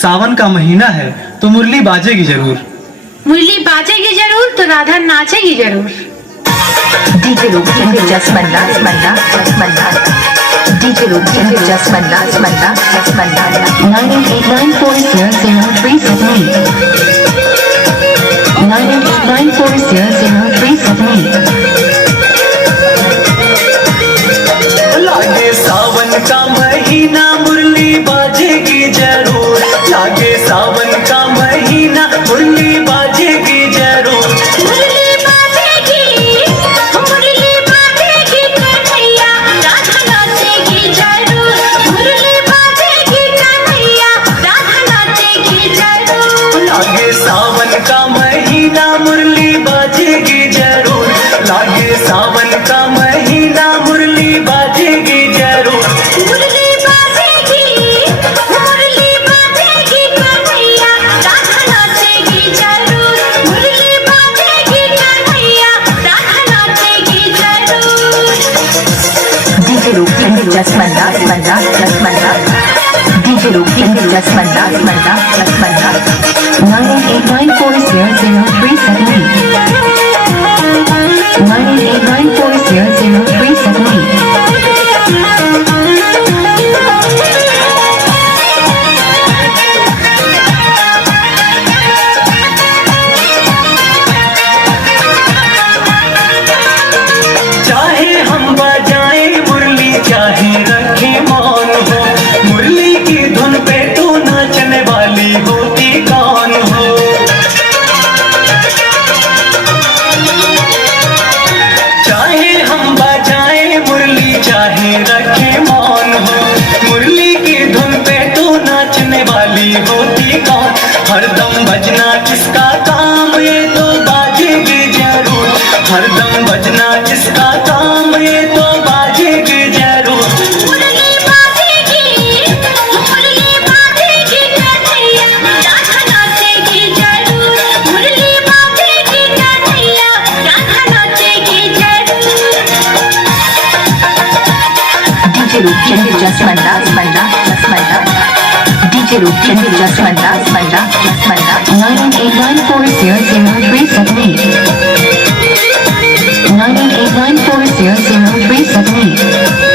सावन का महीना है तो मुरली बाजेगी जरूर। मुरली बाजेगी जरूर तो राधा नाचेगी जरूर। DJ Loki just manda manda manda DJ Loki just manda manda manda 9889400378 9889400378 लागे सावन का महीना मुरली बाजेगी जरूर, लागे सावन का महीना मुरली बाजेगी जरूर। मुरली बाजेगी कन्हैया, राधा नाचेगी जरूर। मुरली बाजेगी कन्हैया, राधा नाचेगी जरूर। लागे सावन का महीना मुरली बाजेगी जरूर, लागे सावन का महीना मुरली बाजेगी जरूर। मुरली बाजेगी कन्हैया, राधा नाचेगी जरूर। मुरली बाजेगी कन्हैया, राधा नाचेगी जरूर। DJ Loki just manda manda manda DJ Loki just manda manda manda 9889400378 9889400378 चाहे हम बजाएं मुरली चाहे रखें मौन हो, मुरली की धुन पे तो नाचने वाली होती कौन हो। चाहे हम बजाएं मुरली चाहे रखें मौन हो, मुरली की धुन पे तो नाचने वाली होती कौन। हरदम बजना किसका काम ये तो बाजेगी जरूर, हरदम बजना किसका काम ये तो बाजेगी जरूर। मुरली बाजेगी कन्हैया, राधा नाचेगी जरूर। मुरली बाजेगी कन्हैया, राधा नाचेगी जरूर। DJ Loki just manda manda manda DJ Loki just manda manda manda 9889400378 9889400378